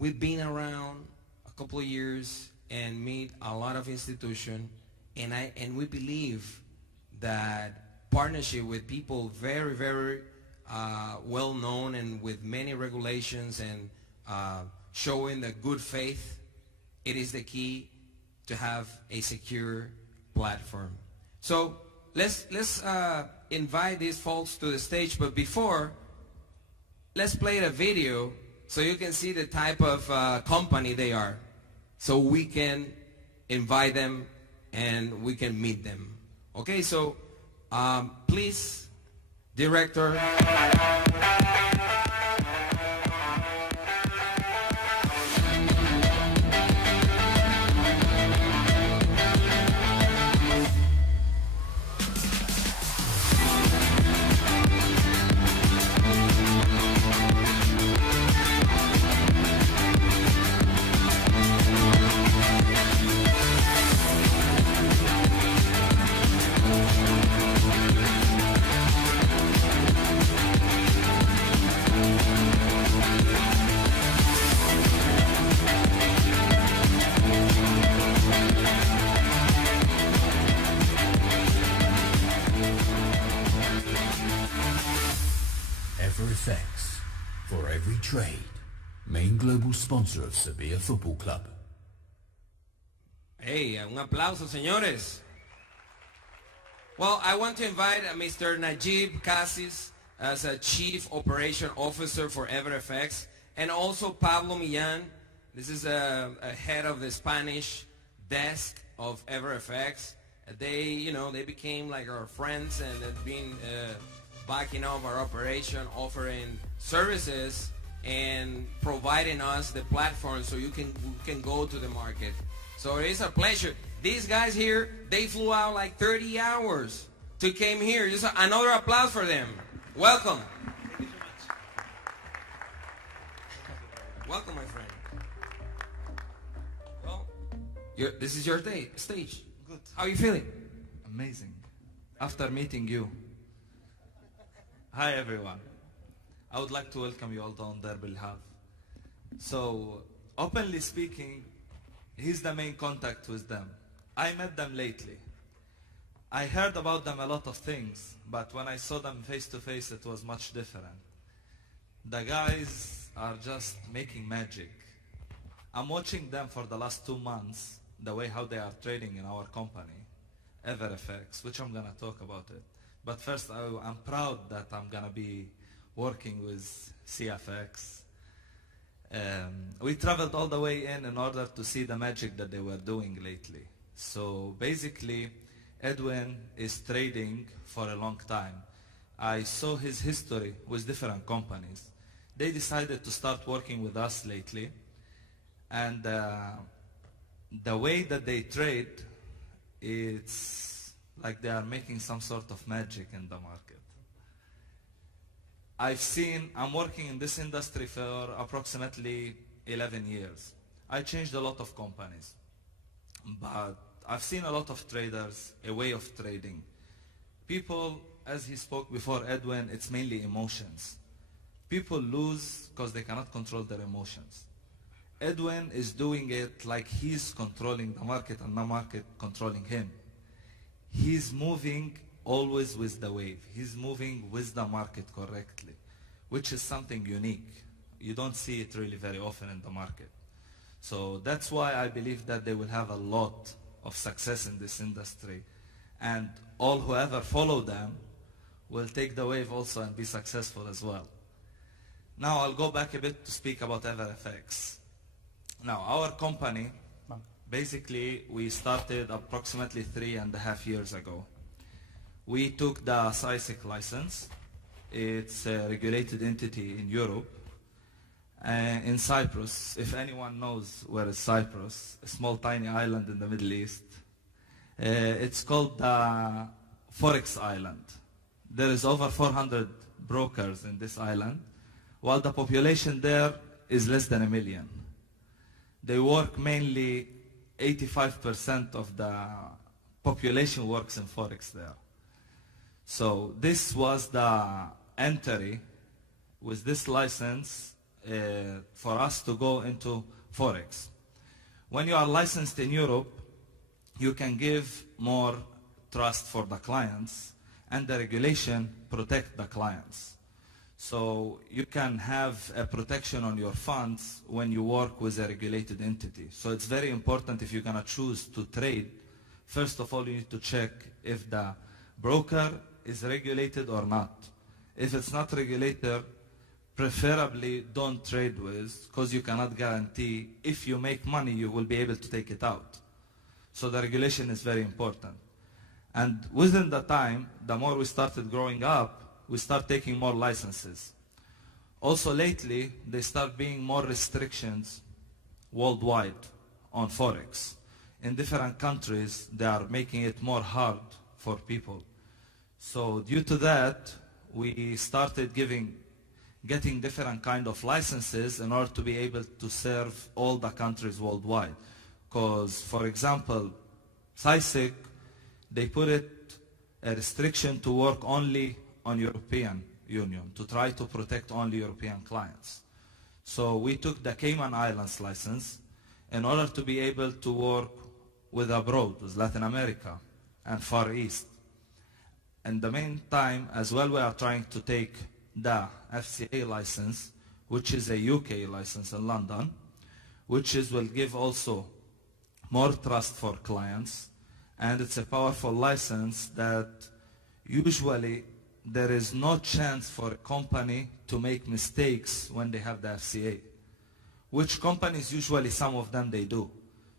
we've been around a couple of years and meet a lot of institutions, and we believe that partnership with people very, very well known and with many regulations and showing the good faith, it is the key to have a secure platform. So let's invite these folks to the stage, but before, let's play a video so you can see the type of company they are, so we can invite them and we can meet them. Okay, so please, director. EverFX, for every trade, main global sponsor of Sevilla Football Club. Hey, un aplauso, señores. Well, I want to invite Mr. Najib Cassis as a Chief Operation Officer for EverFX, and also Pablo Millán. This is a head of the Spanish desk of EverFX. They became like our friends, and they've been backing up our operation, offering services and providing us the platform so you can go to the market. So it's a pleasure. These guys here, they flew out like 30 hours to came here. Just another applause for them. Welcome. Thank you so much. Welcome, my friend. Well, this is your stage. Good. How are you feeling? Amazing. After meeting you. Hi everyone. I would like to welcome you all on their behalf. So, openly speaking, he's the main contact with them. I met them lately. I heard about them a lot of things, but when I saw them face to face, it was much different. The guys are just making magic. I'm watching them for the last 2 months, the way how they are trading in our company, EverFX, which I'm gonna talk about it. But first, I'm proud that I'm gonna be working with CFX. We traveled all the way in order to see the magic that they were doing lately. So basically, Edwin is trading for a long time. I saw his history with different companies. They decided to start working with us lately, and the way that they trade, it's like they are making some sort of magic in the market. I'm working in this industry for approximately 11 years. I changed a lot of companies, but I've seen a lot of traders, a way of trading. People, as he spoke before, Edwin, it's mainly emotions. People lose because they cannot control their emotions. Edwin is doing it like he's controlling the market and the market controlling him. He's moving always with the wave. He's moving with the market correctly, which is something unique. You don't see it really very often in the market. So that's why I believe that they will have a lot of success in this industry. And all whoever follow them will take the wave also and be successful as well. Now I'll go back a bit to speak about EverFX. Now our company, basically, we started approximately 3.5 years ago. We took the CashFX license. It's a regulated entity in Europe, in Cyprus. If anyone knows where is Cyprus, a small tiny island in the Middle East. It's called the Forex Island. There is over 400 brokers in this island, while the population there is less than 1 million. They work mainly 85% of the population works in Forex there. So this was the entry. With this license, for us to go into Forex. When you are licensed in Europe, you can give more trust for the clients, and the regulation protect the clients. So you can have a protection on your funds when you work with a regulated entity. So it's very important, if you're going to choose to trade, first of all you need to check if the broker is regulated or not. If it's not regulated, preferably don't trade with, because you cannot guarantee if you make money you will be able to take it out. So the regulation is very important. And within the time, the more we started growing up, we start taking more licenses. Also lately, they start being more restrictions worldwide on Forex. In different countries, they are making it more hard for people. So due to that, we started getting different kind of licenses in order to be able to serve all the countries worldwide. Because, for example, CashFX, they put it a restriction to work only on European Union, to try to protect only European clients. So we took the Cayman Islands license in order to be able to work with abroad, with Latin America and Far East. In the meantime, as well, we are trying to take the FCA license, which is a UK license in London, which will give also more trust for clients, and it's a powerful license that usually there is no chance for a company to make mistakes when they have the FCA, which companies usually, some of them, they do.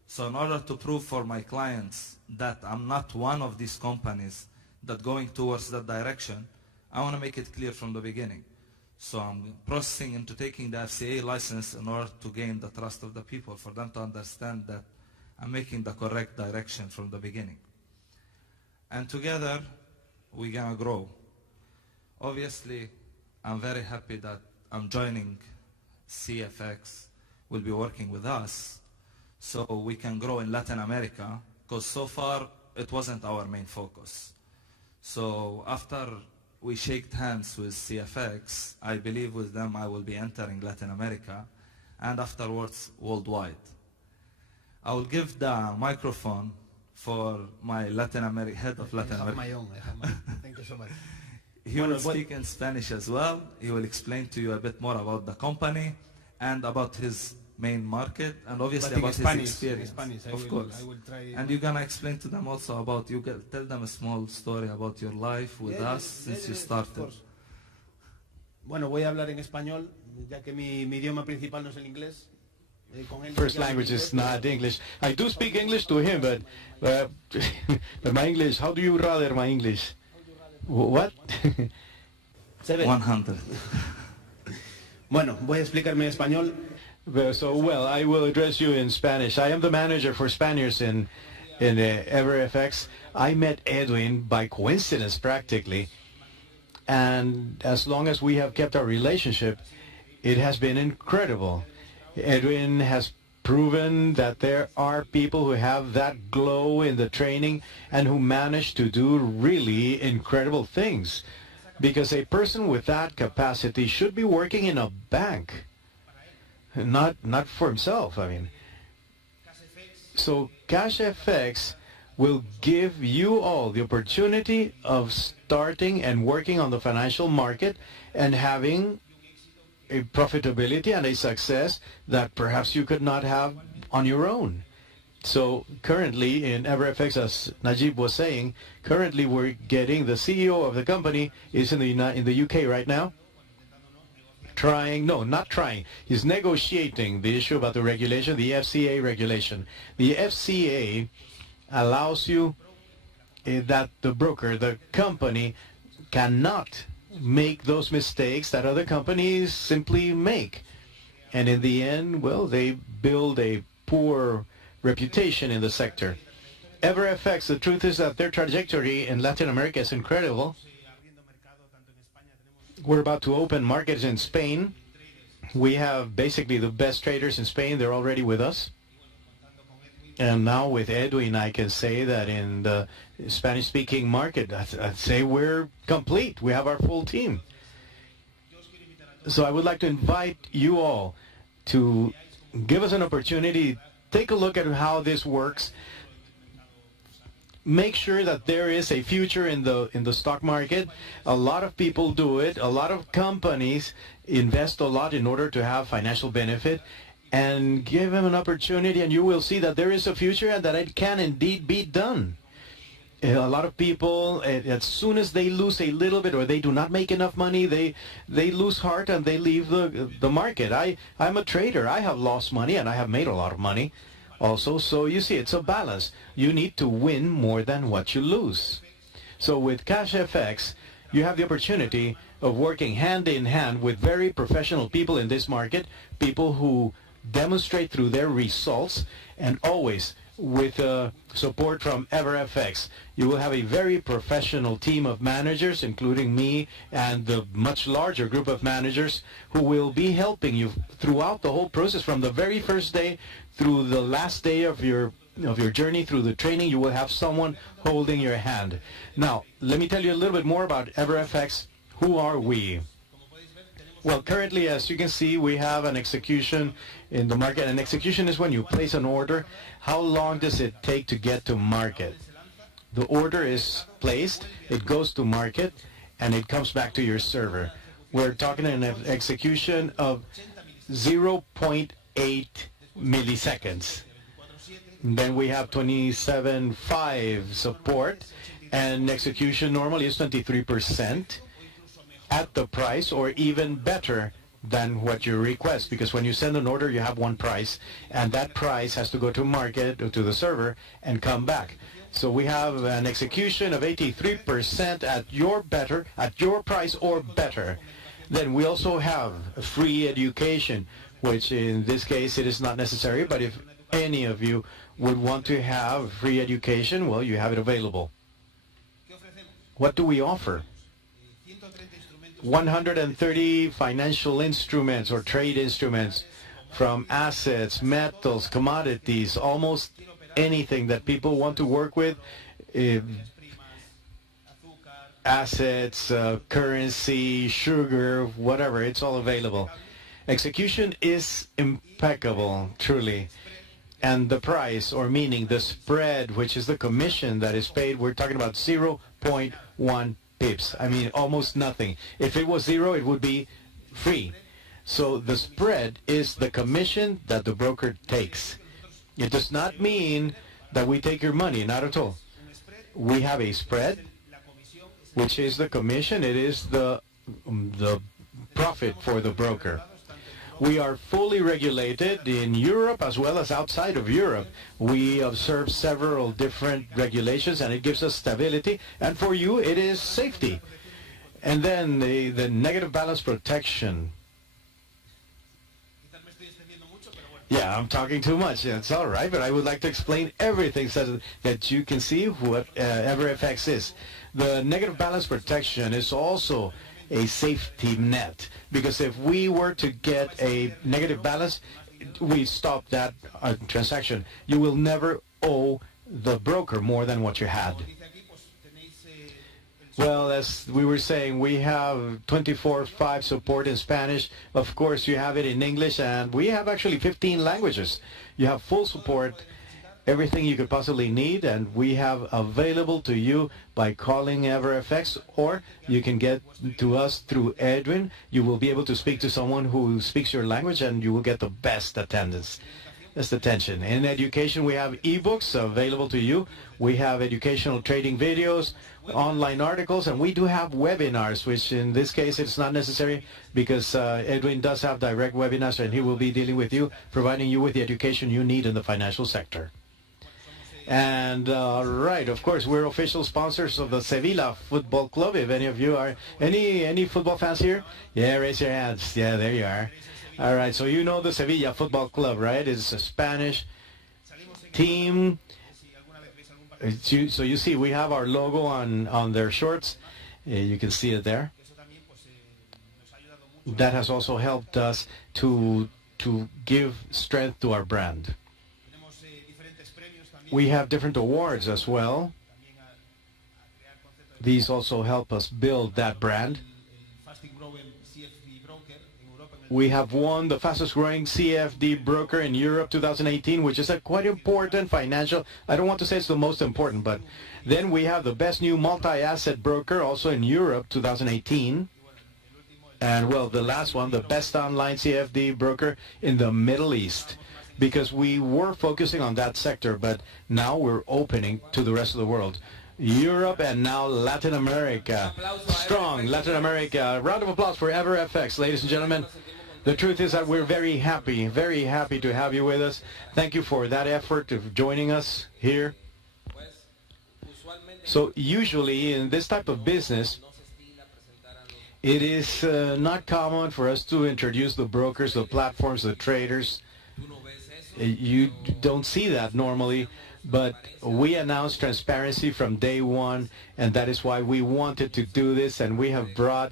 So in order to prove for my clients that I'm not one of these companies that going towards that direction, I want to make it clear from the beginning. So I'm processing into taking the FCA license in order to gain the trust of the people, for them to understand that I'm making the correct direction from the beginning. And together, we're going to grow. Obviously, I'm very happy that I'm joining CFX, will be working with us, so we can grow in Latin America, because so far it wasn't our main focus. So after we shaked hands with CFX, I believe with them I will be entering Latin America, and afterwards worldwide. I will give the microphone for my Latin America, head of Latin America. Thank you so much. He will speak in Spanish as well. He will explain to you a bit more about the company and about his main market, and obviously about his experience. Of course. I will try. And you're going to explain to them also about, tell them a small story about your life with us since you started. Bueno, voy a hablar en español, ya que mi idioma principal no es el inglés. First language is not English. I do speak English to him, but but my English, how do you rather my English? What? 100. Bueno, voy a explicarme en español. So, well, I will address you in Spanish. I am the manager for Spaniards in EverFX. I met Edwin by coincidence, practically. And as long as we have kept our relationship, it has been incredible. Edwin has proven that there are people who have that glow in the training and who manage to do really incredible things. Because a person with that capacity should be working in a bank, not for himself, I mean. So CashFX will give you all the opportunity of starting and working on the financial market and having a profitability and a success that perhaps you could not have on your own. So currently in EverFX, as Najib was saying, currently we're getting the CEO of the company is in the UK right now. He's negotiating the issue about the regulation, the FCA regulation. The FCA allows you that the broker, the company, cannot make those mistakes that other companies simply make. And in the end, well, they build a poor reputation in the sector. EverFX, the truth is that their trajectory in Latin America is incredible. We're about to open markets in Spain. We have basically the best traders in Spain. They're already with us. And now with Edwin, I can say that in the Spanish-speaking market, I'd say we're complete. We have our full team. So I would like to invite you all to give us an opportunity, take a look at how this works. Make sure that there is a future in the stock market. A lot of people do it. A lot of companies invest a lot in order to have financial benefit. And give them an opportunity, and you will see that there is a future and that it can indeed be done. A lot of people, as soon as they lose a little bit or they do not make enough money, they lose heart and they leave the market. I'm a trader. I have lost money and I have made a lot of money also. So you see, it's a balance. You need to win more than what you lose. So with CashFX, you have the opportunity of working hand in hand with very professional people in this market, people who demonstrate through their results, and always with support from EverFX. You will have a very professional team of managers, including me and the much larger group of managers who will be helping you throughout the whole process, from the very first day through the last day of your journey through the training. You will have someone holding your hand. Now, let me tell you a little bit more about EverFX. Who are we? Well, currently, as you can see, we have an execution in the market. An execution is when you place an order. How long does it take to get to market? The order is placed, it goes to market, and it comes back to your server. We're talking an execution of 0.8 milliseconds. Then we have 27.5 support, and execution normally is 23%. At the price, or even better than what you request, because when you send an order, you have one price, and that price has to go to market or to the server and come back. So we have an execution of 83% at your price or better. Then we also have free education, which in this case it is not necessary, but if any of you would want to have free education, well, you have it available. What do we offer? 130 financial instruments or trade instruments, from assets, metals, commodities, almost anything that people want to work with, assets, currency, sugar, whatever, it's all available. Execution is impeccable, truly. And the price, or meaning the spread, which is the commission that is paid, we're talking about 0.1 pips. I mean, almost nothing. If it was zero, it would be free. So the spread is the commission that the broker takes. It does not mean that we take your money, not at all. We have a spread, which is the commission. It is the profit for the broker. We are fully regulated in Europe as well as outside of Europe. We observe several different regulations, and it gives us stability. And for you, it is safety. And then the negative balance protection. Yeah, I'm talking too much. Yeah, it's all right, but I would like to explain everything so that you can see what EverFX is. The negative balance protection is also a safety net, because if we were to get a negative balance, we stop that transaction. You will never owe the broker more than what you had. Well, as we were saying, we have 24/5 support in Spanish. Of course, you have it in English, and we have actually 15 languages. You have full support, everything you could possibly need, and we have available to you by calling EverFX, or you can get to us through Edwin. You will be able to speak to someone who speaks your language, and you will get the best attention. In education, we have ebooks available to you. We have educational trading videos, online articles, and we do have webinars, which in this case it's not necessary, because Edwin does have direct webinars, and he will be dealing with you, providing you with the education you need in the financial sector. And right, of course, we're official sponsors of the Sevilla Football Club. If any of you are any football fans here, yeah, raise your hands. Yeah, there you are. All right, so you know the Sevilla Football Club, right? It's a Spanish team. So you see, we have our logo on their shorts. You can see it there. That has also helped us to give strength to our brand. We have different awards as well. These also help us build that brand. We have won the fastest growing CFD broker in Europe 2018, which is a quite important financial. I don't want to say it's the most important, but then we have the best new multi-asset broker also in Europe 2018. And well, the last one, the best online CFD broker in the Middle East, because we were focusing on that sector, but now we're opening to the rest of the world. Europe and now Latin America. Strong Latin America. Round of applause for EverFX, ladies and gentlemen. The truth is that we're very happy to have you with us. Thank you for that effort of joining us here. So usually in this type of business, it is not common for us to introduce the brokers, the platforms, the traders. You don't see that normally, but we announced transparency from day one, and that is why we wanted to do this, and we have brought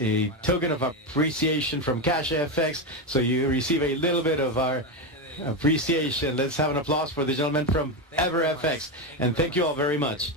a token of appreciation from CashFX, so you receive a little bit of our appreciation. Let's have an applause for the gentleman from EverFX, and thank you all very much.